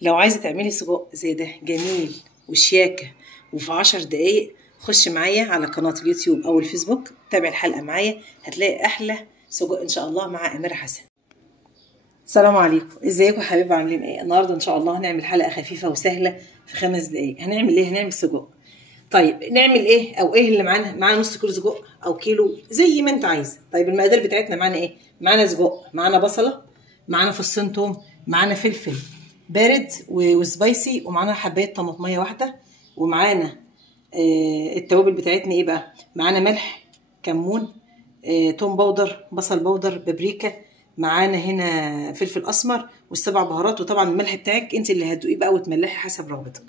لو عايزه تعملي سجق زي ده جميل وشياكه وفي 10 دقايق، خش معايا على قناه اليوتيوب او الفيسبوك، تابع الحلقه معايا هتلاقي احلى سجق ان شاء الله مع اميره حسن. السلام عليكم، ازيكم يا حبايبي؟ عاملين ايه؟ النهارده ان شاء الله هنعمل حلقه خفيفه وسهله في 5 دقايق. هنعمل ايه؟ هنعمل سجق. طيب نعمل ايه؟ او ايه اللي معانا؟ معانا نص كيلو سجق او كيلو زي ما انت عايزه. طيب المقادير بتاعتنا معانا ايه؟ معانا سجق، معانا بصله، معانا فصين توم، معانا فلفل بارد وسبايسي، ومعانا حبايه طماطميه واحده، ومعانا التوابل بتاعتنا ايه بقى؟ معانا ملح، كمون، توم باودر، بصل باودر، بابريكا، معانا هنا فلفل اسمر والسبع بهارات، وطبعا الملح بتاعك انت اللي هتدوقيه بقى وتملحي حسب رغبتك،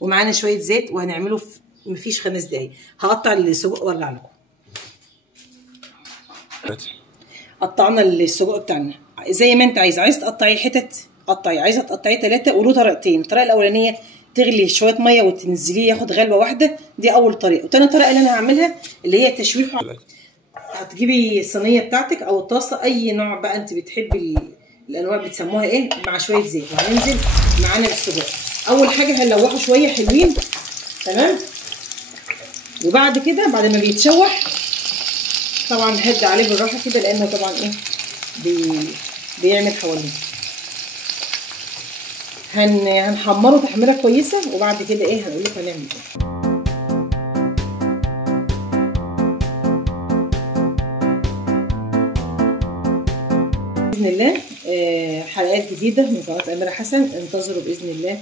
ومعانا شويه زيت، وهنعمله في مفيش 5 دقايق. هقطع السجق واولع لكم. قطعنا السجق بتاعنا زي ما انت عايز تقطعي حتت قطعي، عايزه تقطعيه 3. وله طريقتين. الطريقه الاولانيه تغلي شويه ميه وتنزليه ياخد غلوه واحده، دي اول طريقه. وتاني طريقه اللي انا هعملها اللي هي تشويحه. هتجيبي الصينيه بتاعتك او الطاسه، اي نوع بقى انت بتحبي الانواع بتسموها ايه، مع شويه زيت، وهننزل معانا بالسجق. اول حاجه هنلوحه شويه حلوين، تمام. وبعد كده بعد ما بيتشوح طبعا هدي عليه بالراحه كده، لانه طبعا ايه بيعمل حوالين. هنحمره تحميره كويسه، وبعد كده ايه هنقول لكم هنعمل ايه. باذن الله حلقات جديده من قناه اميره حسن. انتظروا باذن الله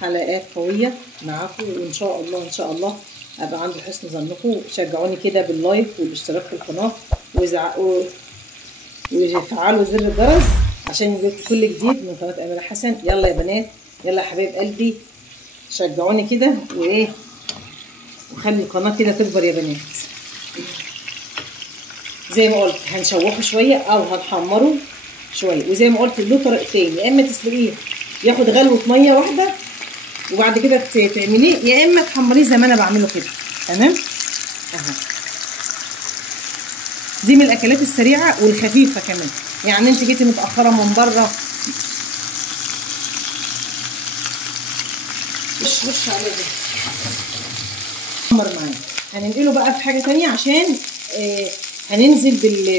حلقات قويه معاكم، وان شاء الله ان شاء الله ابقى عند حسن ظنكم. شجعوني كده باللايك والاشتراك في القناه، وفعلوا زر الجرس عشان يجيلكم كل جديد من قناه اميره حسن. يلا يا بنات، يلا يا حبايب قلبي، شجعوني كده وايه، وخلي القناه كده تكبر يا بنات. زي ما قلت هنشوحه شويه او هنحمره شويه، وزي ما قلت له طريقتين: يا اما تسلقيه ياخد غلوه ميه واحده وبعد كده تعمليه، يا اما تحمريه زي ما انا بعمله كده، تمام. اهو دي من الاكلات السريعه والخفيفه كمان. يعني انت جيتي متاخره من بره، مش عليه ده حمر معانا. هننقله بقى في حاجه ثانيه عشان هننزل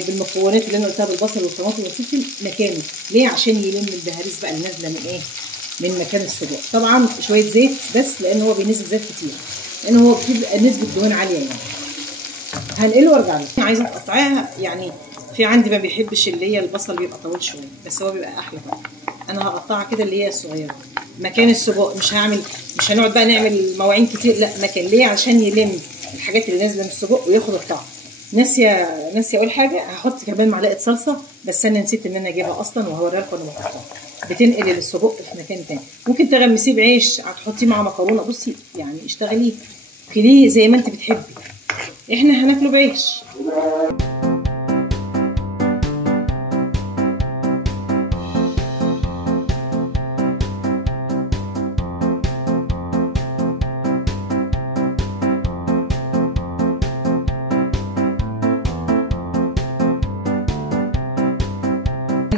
بالمكونات اللي انا قلتها، بالبصل والطماطم والفلفل مكانه. ليه؟ عشان يلم البهاريز بقى اللي نازله من ايه، من مكان السجق. طبعا شويه زيت بس، لان هو بينزل زيت كتير، لان هو بتبقى نسبه دهون عاليه يعني. هنقله وارجع له. عايزه تقطعيها يعني، في عندي ما بيحبش اللي هي البصل بيبقى طويل شويه، بس هو بيبقى احلى بقى. انا هقطعها كده اللي هي الصغيره مكان السجق. مش هنقعد بقى نعمل مواعين كتير، لا مكان. ليه؟ عشان يلم الحاجات اللي نازله من السجق وياخد الطعم. ناسيه اقول حاجه، هحط كمان معلقه صلصه، بس انا نسيت ان انا اجيبها اصلا، وهوريها لكم وانا بحطها. بتنقل السجق في مكان تاني. ممكن تغمسيه بعيش، هتحطيه مع مكرونه. بصي يعني اشتغلي كليه زي ما انت بتحبي، احنا هناكله بعيش.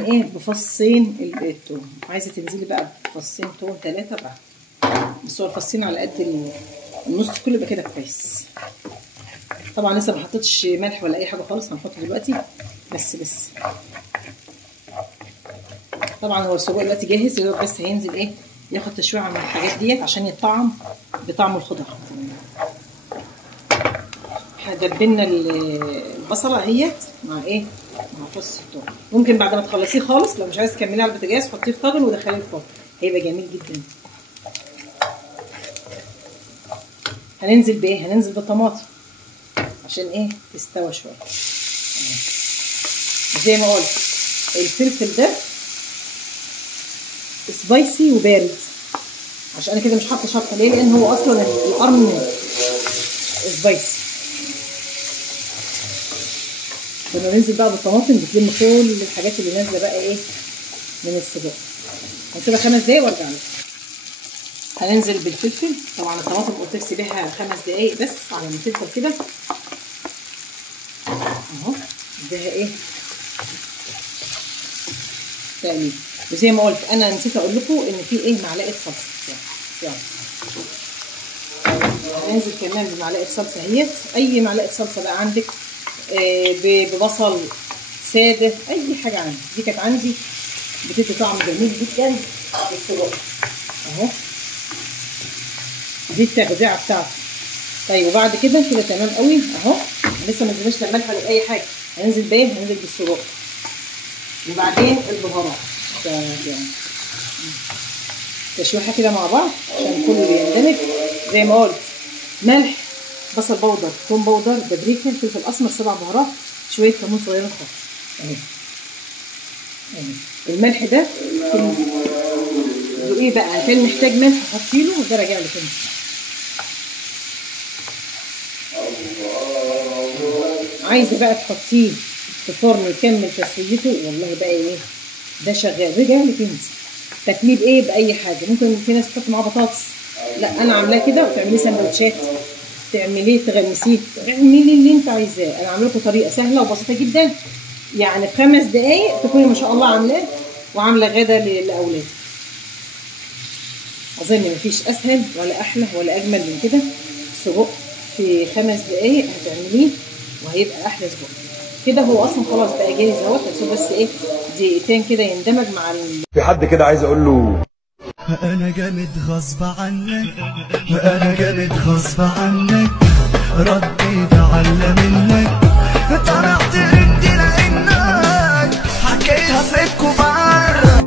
ايه بفصين التوم، عايزه تنزلي بقى بفصين توم 3 بقى، بس هو الفصين على قد النص كله يبقى كده كويس. طبعا لسه ما حطيتش ملح ولا اي حاجه خالص، هنحطه دلوقتي بس. طبعا هو السجق دلوقتي جاهز، بس هينزل ايه ياخد تشويعه من الحاجات ديت عشان يطعم بطعم الخضار. دبلنا البصله اهيت مع ايه، مع فص الثوم. ممكن بعد ما تخلصيه خالص لو مش عايزه تكمليه على البوتاجاز حطيه في طاجن ودخليه الفرن، هيبقى جميل جدا. هننزل بايه؟ هننزل بالطماطم عشان ايه تستوى شويه. زي ما قلت الفلفل ده سبايسي وبارد، عشان انا كده مش حاطه شطه. ليه؟ لان هو اصلا القرن سبايسي. لما ننزل بقى بالطماطم بتلم كل الحاجات اللي نازله بقى ايه من السجق. هنسيبها 5 دقايق وارجع لكم. هننزل بالفلفل. طبعا الطماطم قلت لك سيبيها 5 دقايق بس على ما تدبل كده اهو. اديها ايه تقليب. وزي ما قلت انا نسيت اقول لكم ان في ايه معلقه صلصه. يلا هننزل كمان بمعلقه صلصه اهيت، اي معلقه صلصه بقى عندك، ببصل ساده، اي حاجه عندك. دي كانت عندي بتدي طعم جميل جدا للسجق اهو، دي التغذيه بتاعته. طيب وبعد كده تمام قوي اهو، لسه ما نزلناش لا ملح ولا اي حاجه. هننزل بايه؟ هننزل بالسجق وبعدين البهارات يعني تشويحه كده مع بعض عشان كله يندمج. زي ما قلت ملح، بصل بودر، ثوم بودر، بابريكا، فلفل اسمر، 7 بهارات، شويه كمون صغيرين خالص اهي. الملح ده ايه بقى؟ عشان محتاج ملح حطي له، ده راجع لك انت. عايزه بقى تحطيه في فرن يكمل تسويته، والله بقى ايه ده شغال، راجع لك انت. تكليب ايه؟ باي حاجه. ممكن في ناس تحط معاه بطاطس، لا انا عاملاه كده، وتعمليه سندوتشات، تعمليه تغمسيه، اعملي اللي انت عايزاه. انا عامله لكم طريقه سهله وبسيطه جدا، يعني في 5 دقايق تكوني ما شاء الله عاملاه وعامله غدا لاولادك. اظن مفيش اسهل ولا احلى ولا اجمل من كده. سجق في 5 دقايق هتعمليه وهيبقى احلى سجق كده. هو اصلا خلاص بقى جاهز اهوت، بس ايه دقيقتين كده يندمج مع في حد كده عايز اقول له انا جامد غصب عنك، انا جامد غصب عنك، ردي بعلى منك، طلعت ردي لانك حكيتها في الكبار.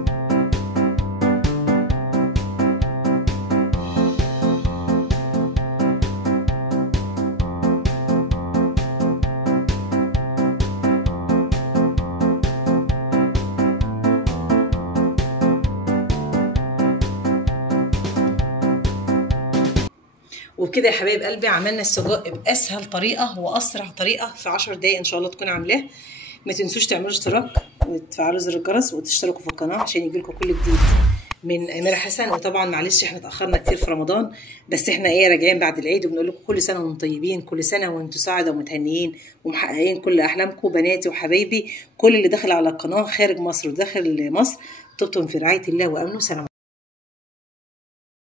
وبكده يا حبايب قلبي عملنا السجق باسهل طريقه واسرع طريقه في 10 دقايق ان شاء الله تكون عاملاه. ما تنسوش تعملوا اشتراك وتفعلوا زر الجرس وتشتركوا في القناه عشان يجيلكم كل جديد من أميرة حسن. وطبعا معلش احنا اتاخرنا كتير في رمضان، بس احنا ايه راجعين بعد العيد، وبنقول لكم كل سنه وانتم طيبين، كل سنه وانتم سعداء ومتهنيين ومحققين كل احلامكم. بناتي وحبايبي كل اللي داخل على القناه خارج مصر وداخل مصر، طبتم في رعايه الله وامنه. سلام.